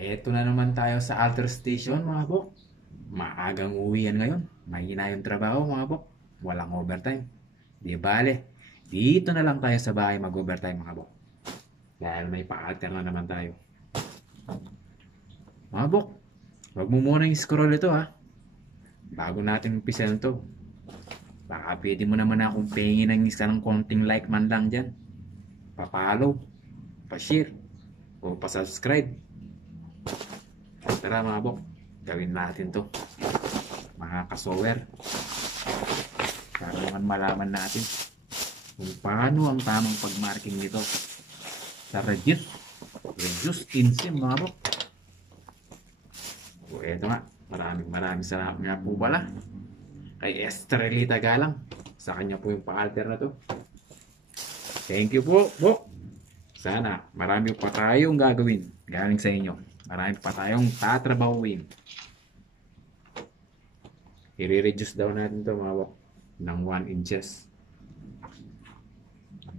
Eto na naman tayo sa alter station mga bok. Maagang uwi yan ngayon. Mahina yung trabaho mga bok. Walang overtime. Di bale, dito na lang tayo sa bahay mag-overtime mga bok. Dahil may pa-alter na naman tayo. Mga bok, wag mo muna i-scroll ito ha. Bago natin umpisan to. Baka pwede mo naman akong pengin ng isa ng konting like man lang dyan. Pa-follow, pa-share, o pa-subscribe. Tara mga bok, gawin natin to. Mga kasower. Para naman malaman natin kung paano ang tamang pagmarking nito sa reduce insim mga bok. O eto nga, maraming salamat nga po pala kay Estrelita Galang. Sa kanya po yung pa-alter na to. Thank you po, bok. Sana marami pa tayong gagawin galing sa inyo. Marami pa tayong tatrabahuin. I-reduce daw natin to mga bok ng 1 inches.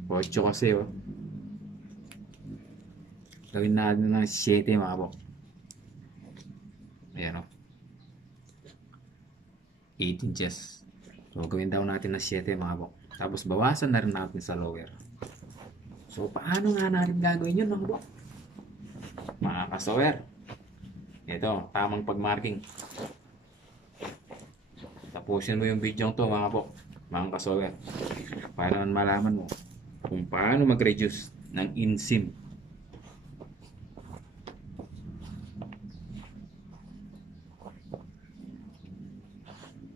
8 kasi oh. Gawin natin ng 7 mga bok. Ayan oh. 8 inches. So gawin daw natin ng 7 mga bok. Tapos bawasan na rin natin sa lower. So paano nga natin gagawin yun mga bok? Mga kasower, ito, tamang pagmarking. Tapusin mo yung video to mga bok, mga kasower, para malaman mo kung paano mag-reduce ng insim.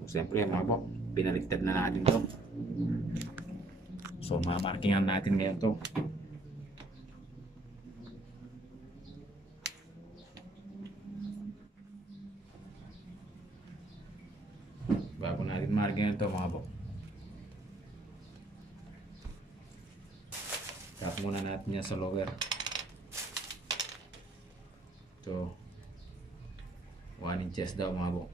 Siyempre mga bok, pinaliktad na natin to. So mamarkingan natin ngayon to. Bago natin markingan to mga bok, tap muna natin yan sa lower. So 1 inches daw mga bok.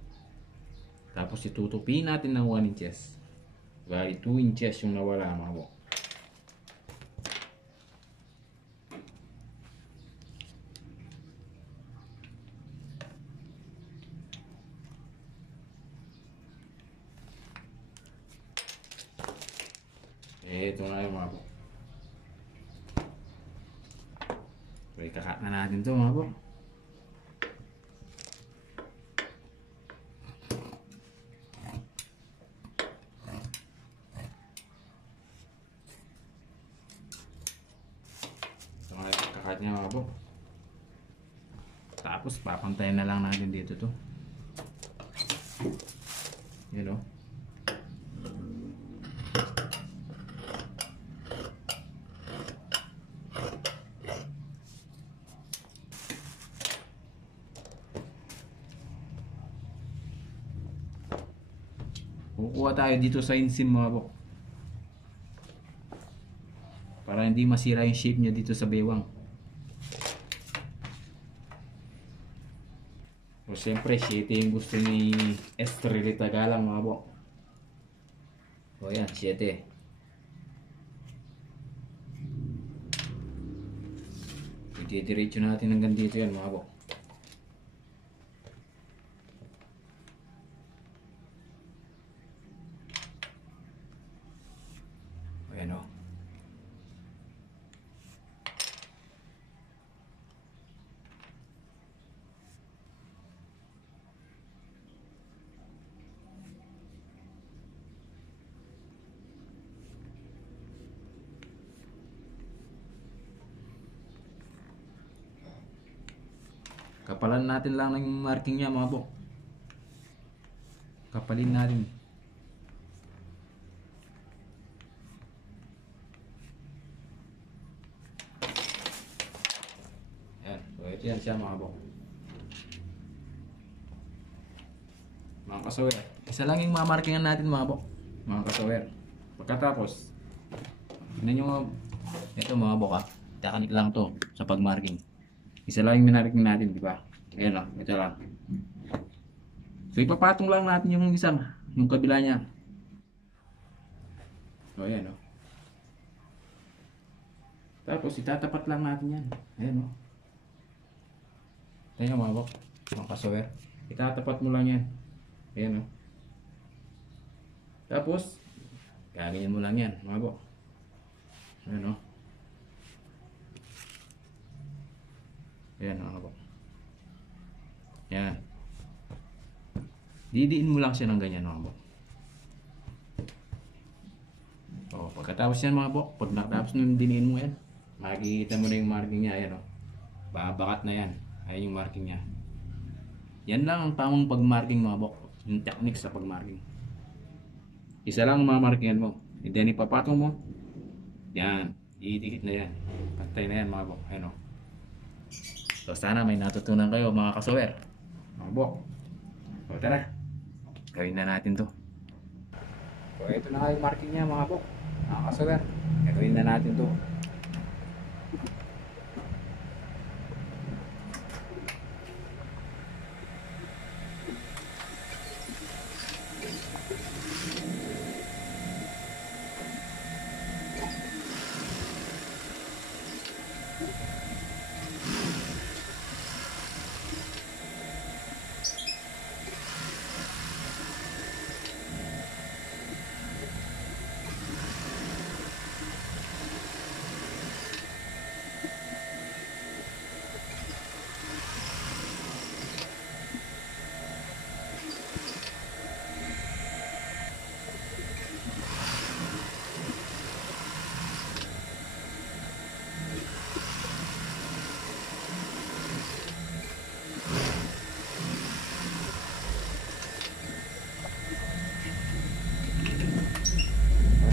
Tapos itutupi natin ng 1 inches. Bali 2 inches yung nawala mga bok. Ito na yung mga bok. So ikakat na natin to mga bok. Ito nga yung ikakat niya mga bok. Tapos papantayin na lang natin dito to. Yun o. Kukuha tayo dito sa insim mga bok. Para hindi masira yung shape niya dito sa bewang. So siyempre, 7 yung gusto ni Estrelita Galang mga bok. O yan, 7. Iti-diretso natin hanggang dito yan mga bok. Ayan o. Kapalan natin lang ng marking niya mga bok. Kapalin natin. Ayan. So ito yan siya mga bok. Mga kasawer, isa lang yung mamarkingan natin mga bok. Mga kasawer. Pagkatapos, tignan nyo mga, ito mga bok ha. Takanik lang to sa pagmarking. Isa lang yung minarking natin, di ba? Ayan lang, ito lang. So ipapatong lang natin yung isang, yung kabila niya. So ayan o. Tapos itatapat lang natin yan. Ayan o. Ayan mga bok, mga kasawer. Itatapat mo lang yan. Ayan o. Tapos, gaganyan mo lang yan mga bok. Ayan o. Ayan mga bok. Ayan. Didiin mo lang siya ng ganyan mga bok. O, pagkatapos yan mga bok, pag nakatapos nung diniin mo yan, makikita mo na yung marking niya. Ayan o. Babakat na yan. Ayan yung marking niya. Yan lang ang tamang pagmarking mga bok. Yung technique sa pagmarking. Isa lang ang mamarkingan mo. And then ipapatong mo. Yan. Iidikit na yan. Pantay na yan mga bok. Ayan o. So sana may natutunan kayo mga kasawer. Mga bok. So tara. Gawin na natin to. So ito na nga yung marking niya mga bok. Mga kasawer. Gawin na natin to.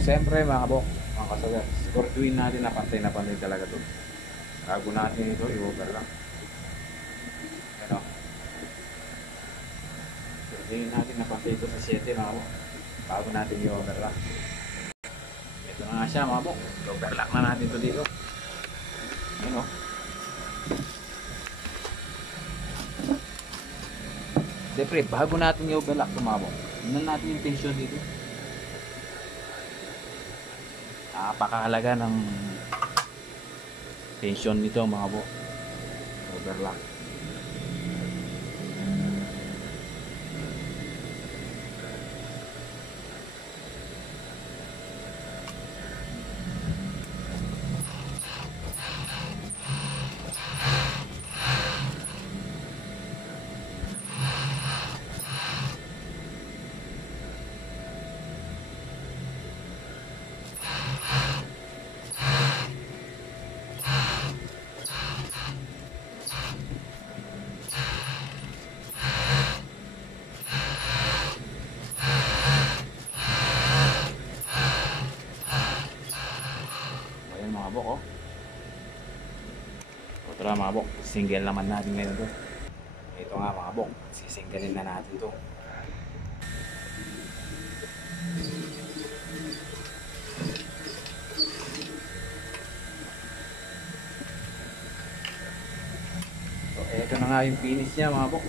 Siyempre mga kabok, mga kasawer, siguraduhin natin na pantay talaga to. Bago natin ito, i-over lang. Ano? Siguraduhin natin na pantay ito sa 7 mga kabok. Bago natin i-over lang. Ito na nga siya mga kabok, i-over lang na natin ito dito. Ano? Siyempre, bago natin i-over lang ito mga kabok, tingnan natin yung tension dito. Napakahalaga ng tension nito mga bok. Overlock. Mga bok oh. O tara mga bok, single naman natin ngayon to. Ito nga mga bok, sisinggalin na natin to. So ito na nga yung finish niya mga bok.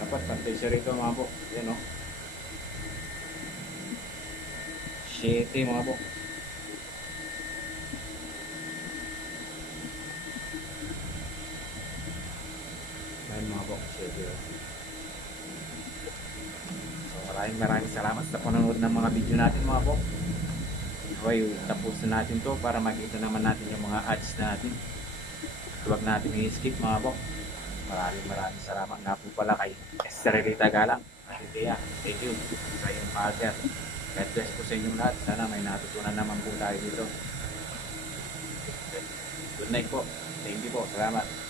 Dapat pantay siya rito mga bok. Yan oh. 7 mga bok. Ayan mga bok, 7. So maraming salamat sa panonood ng mga video natin mga bok. Okay, tapusin natin to para makita naman natin yung mga ads natin. Huwag natin i-skip mga bok. Maraming salamat nga po pala kay Estrelita Galang. Thank you sa iyong partner. God bless po sa inyong lahat. Sana may natutunan naman po tayo dito. Good night po. Thank you po. Salamat.